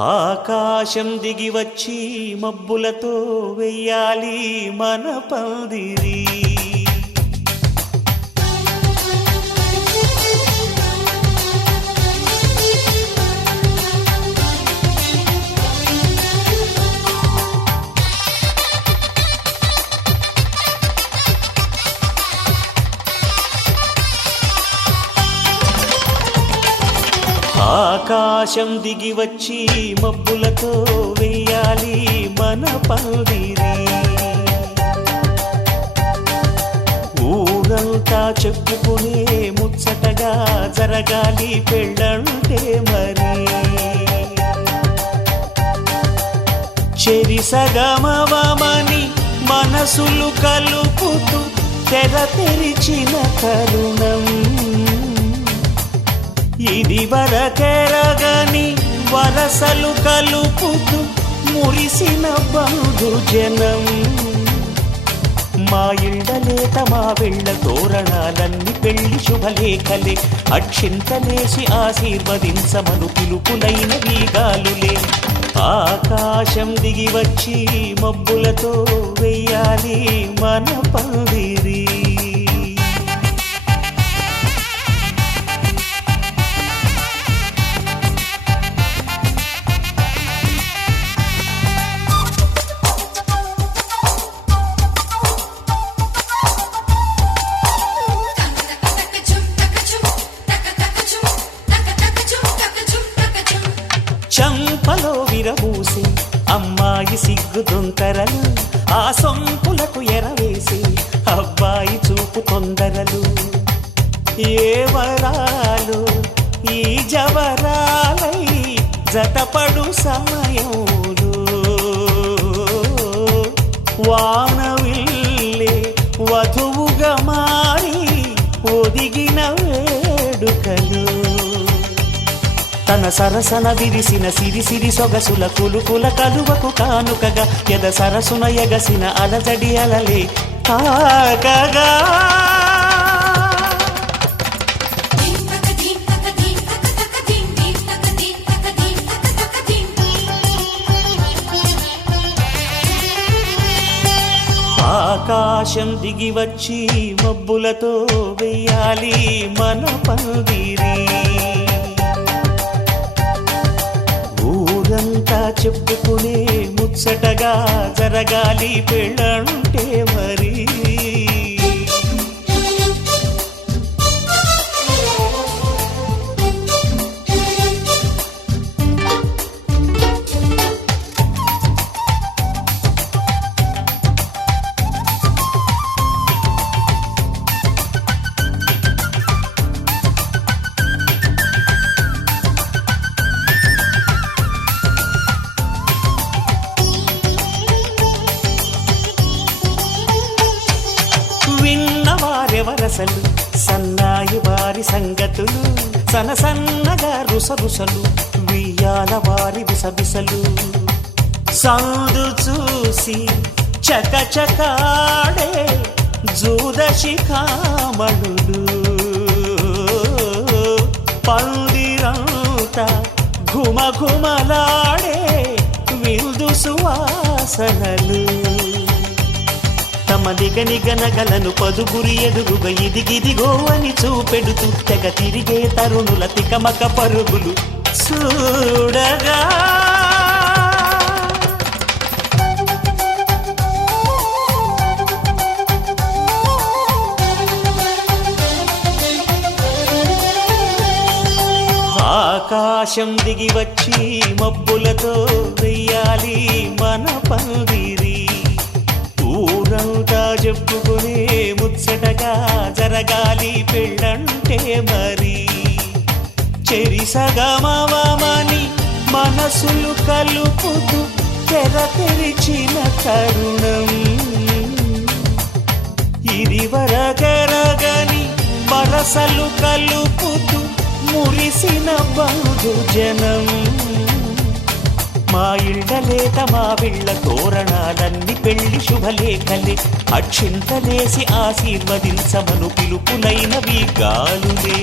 ఆకాశం దిగి వచ్చి మబ్బులతో వెయ్యాలి మన పందిరి. ఆకాశం దిగి వచ్చి మబ్బులతో వెయ్యాలి మన పందిరి. ఊరంతా చెప్పుకునే ముచ్చటగా జరగాలి పెళ్ళంటే మరి. చెరిసగమవమని మనసులు కలుపుతూ తెర తెరిచిన తరుణం ఇది వరకెరగని వరసలు కలుపుతూ మురిసిన బంధుజనం. మా ఇళ్ళలేత మా వెళ్ళ తోరణాలన్నీ పెళ్లి శుభలేఖలే. అక్షింతలేసి ఆశీర్వదించమను పిలుపులైన వీగాలులే. ఆకాశం దిగి వచ్చి మబ్బులతో వెయ్యాలి మన పందిరి. చంపలో విరబూసి అమ్మాయి సిగ్గు దొంతరలు, ఆ సొంపులకు ఎరవేసి అబ్బాయి చూపు తొందరలు. ఏ వరాలు ఈ జవరాలై జతపడు సమయంలో వానవిల్లే వధువుగా మారి ఒదిగిన వేడుకలు. తన సరసన విరిసిన సిరిసిరి సొగసుల కులుకుల కలువకు కానుకగా ఎద సరసున ఎగసిన అలజడి అలలే తాకగా. ఆకాశం దిగి వచ్చి మబ్బులతో వెయ్యాలి మన పందిరి. ఊరంతా చెప్పుకునే ముచ్చటగా జరగాలి పెళ్ళంటే మరి. విన్నవారెవరసలు సన్నాయి వారి సంగతులు, సనసన్నగా రుసరుసలు వియ్యాల వారి విసబిసలు. సందు చూసి చకచకాడే జూదశిఖామణులు, పందిరంతా ఘుమఘుమలాడే విందు సువాసనలు. తమ నిగనిగనగలను పదుగురి ఎదురుగా ఇదిగిదిగో అని చూపెడుతూ తెగ తిరిగే తరుణుల తికమక పరుగులు చూడగా. ఆకాశం దిగి వచ్చి మబ్బులతో వెయ్యాలి మన పందిరి. ఊరంతా చెప్పుకునే ముచ్చటగా జరగాలి పెళ్ళంటే మరి. చెరిసగమవమని మనసులు కలుపుతూ తెర తెరిచిన తరుణం ఇది వరకెరగని వరసలు కలుపుతూ మురిసిన బంధుజనం. మా ఇళ్ళలేత మా వీళ్ళ తోరణాలన్నీ పెళ్లి శుభలేఖలే. అక్షింతలేసి ఆశీర్వదించమను పిలుపులైన వీగాలులే.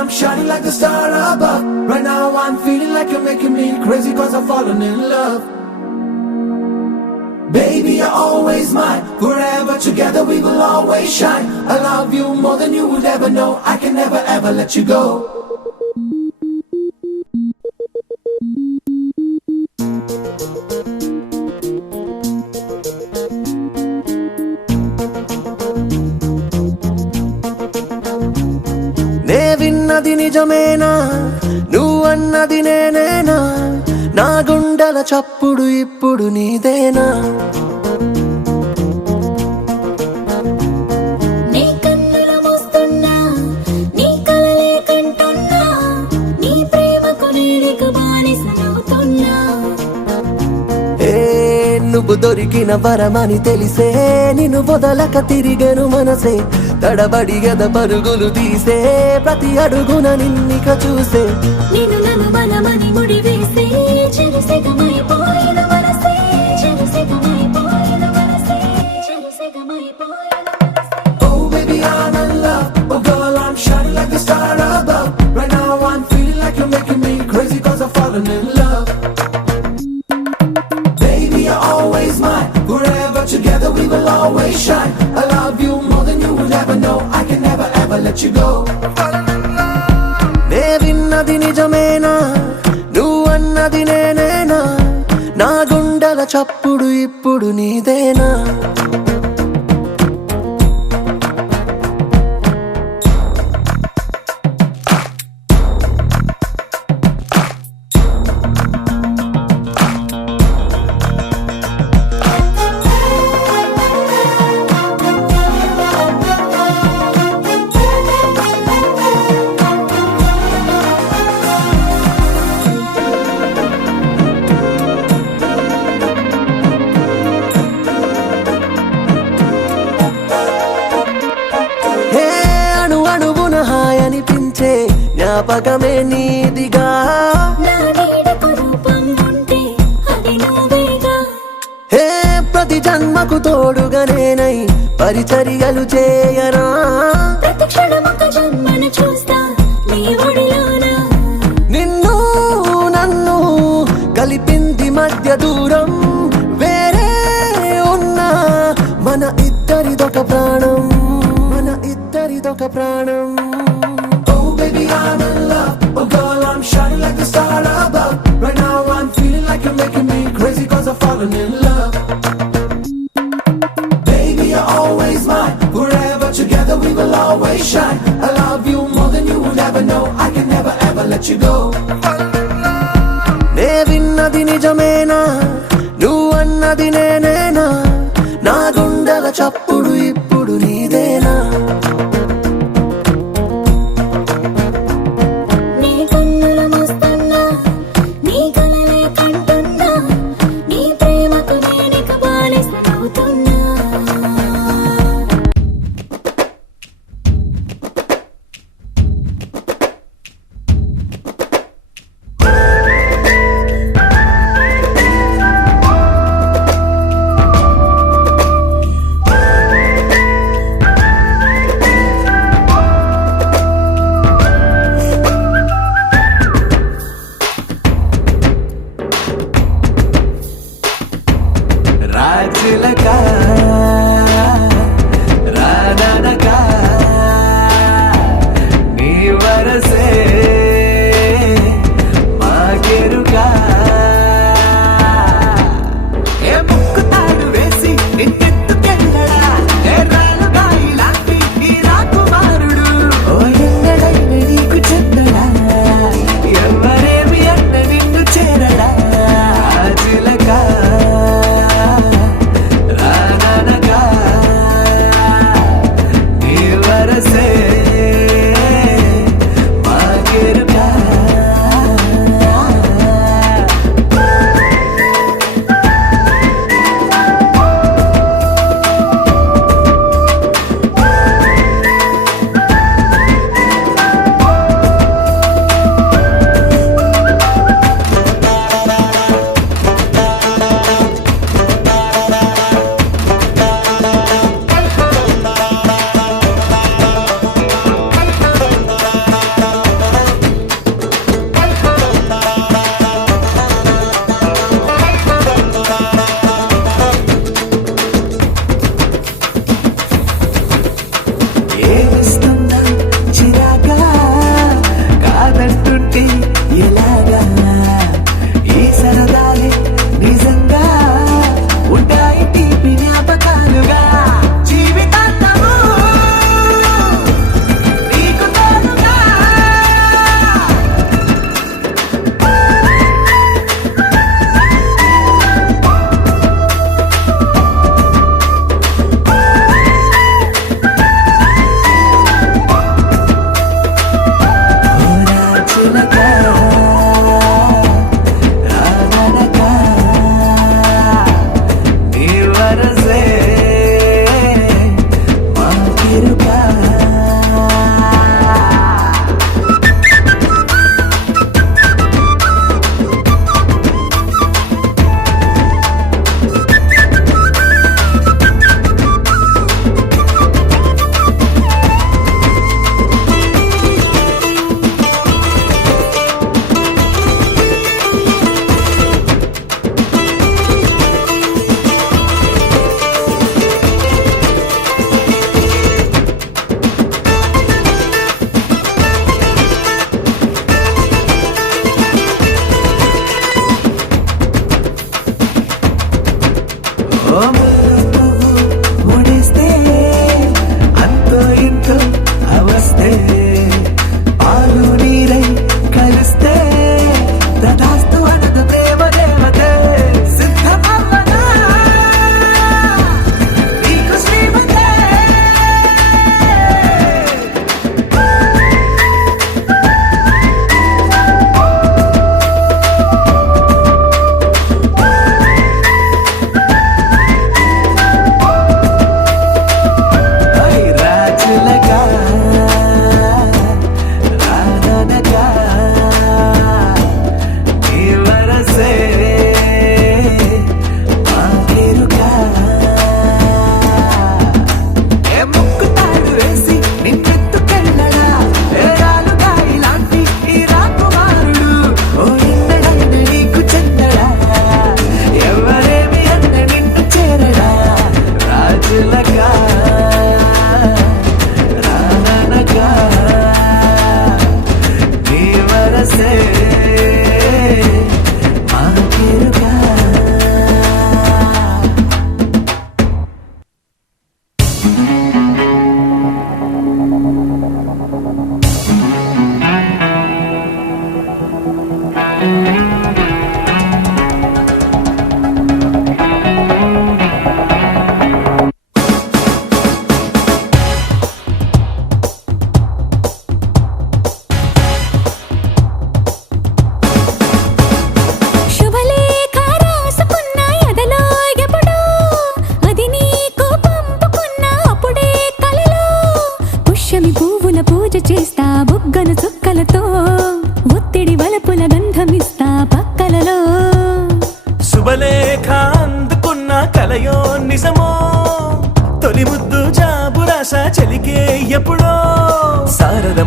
I'm shining like the star above. Right now I'm feeling like you're making me crazy cause I've fallen in love. Baby, you're always mine. Forever together we will always shine. I love you more than you would ever know. I can never ever let you go. నే విన్నది నిజమేనా, నువ్వన్నది నేనేనా, నా గుండెల చప్పుడు ఇప్పుడు నీదేనా. నీ కన్నుల మోస్తున్నా, నీ కలలే కంటున్నా, నీ ప్రేమకు నేడిక బానిసనవుతున్నా. ఏ నువ్వు దొరికిన వరమని తెలిసే, నిన్ను వదలక తిరిగెను మనసే, తడబడి గద పరుగులు తీసే, ప్రతి అడుగున నిన్నిక చూసే. నిన్ను నన్ను బలమని ముడివేసే, చెరుసెగమైపోయిన మనసే, చెరుసెగమైపోయిన మనసే, చెరుసెగమైపోయిన మనసే. Oh baby I'm in love, oh girl I'm shining like the star above. Right now I'm feeling like you're making me crazy cause I've fallen in love. Baby you're always mine, forever together we will always shine. I love you more than you would ever know. I can never ever let you go. నే విన్నది నిజమేనా, నువ్వన్నది నేనేనా, నా గుండెల చప్పుడు ఇప్పుడు నీదేనా. అనిపించే జ్ఞాపకమే నీదిగా, నా నీడకు రూపం ఉంటే అది నువ్వేగా. హే ప్రతి జన్మకు తోడుగా నేనై పరిచర్యలు చేయరా. ప్రతి క్షణం ఒక జన్మను చూస్తా నీ ఒడిలోన. నిన్ను నన్ను కలిపింది మధ్య దూరం, వేరే ఉన్నా మన ఇద్దరిదొక ప్రాణం, మన ఇద్దరిదొక ప్రాణం. Baby I'm in love, oh girl I'm shining like the star above. Right now I'm feeling like you're making me crazy cause I've fallen in love. Baby you're always mine, forever together we will always shine. I love you more than you would ever know. I can never ever let you go. నే విన్నది నిజమేనా, నువ్వన్నది నేనేనా, నా గుండెల చప్పుడు ఇప్పుడు నీదేనా. రాజులకా రాననకా నీ వరసే మాకెరుకా. ఏ ముక్కుతాడు వేసి నిన్నెత్తుకెళ్ళడా, ఏ రాళ్ళుగా ఇలాంటి ఈ రాకుమారుడు. ఓ ఎంగడైన నీకు చెందడా, ఎవరేమి అన్న నిన్ను చేరడా. రాజులకా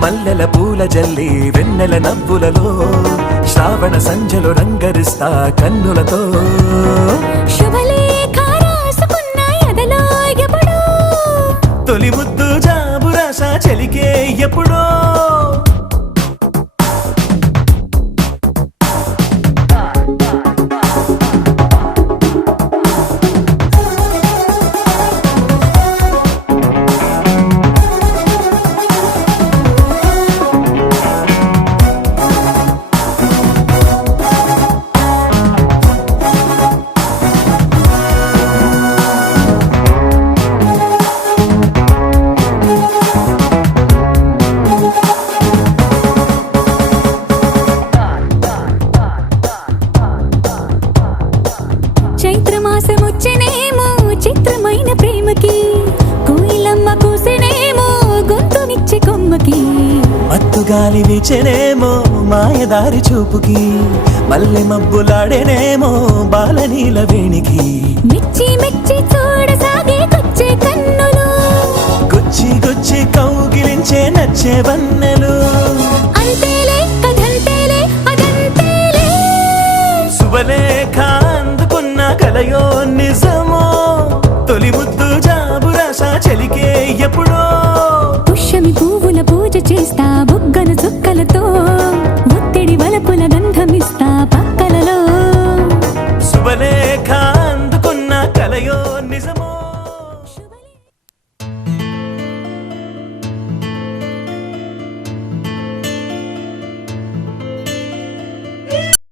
మల్లెల పూల జల్లి వెన్నెల నవ్వులలో శ్రావణ సంధ్యలో రంగరిస్తా కన్నులతో శుభలేఖ రాసుకున్న ఎదలో ఎప్పుడో తొలి ముద్దు జాబు రాసా చెలికే ఎప్పుడో చైత్రమాసమొచ్చెనేమో చిత్రమైన ప్రేమకి కోయిలమ్మ కూసెనేమో గొంతునిచ్చే కొమ్మకి మత్తుగాలి వీచెనేమో మాయదారి చూపుకి మల్లె మబ్బులాడేనేమో బాలనీల వేణికి మెచ్చి మెచ్చి చూడసాగే కొచ్చే కన్నులు గుచ్చి గుచ్చి కౌగిలించే నచ్చే వన్నెలు అంతేలే కథంతేలే అదంతేలే శుభలేఖ అందుకున్న కలయో నిజమో తొలి ముద్దు జాబు రాసా చెలికే ఎప్పుడో పుష్యమి పువ్వుల పూజ చేస్తా బుగ్గన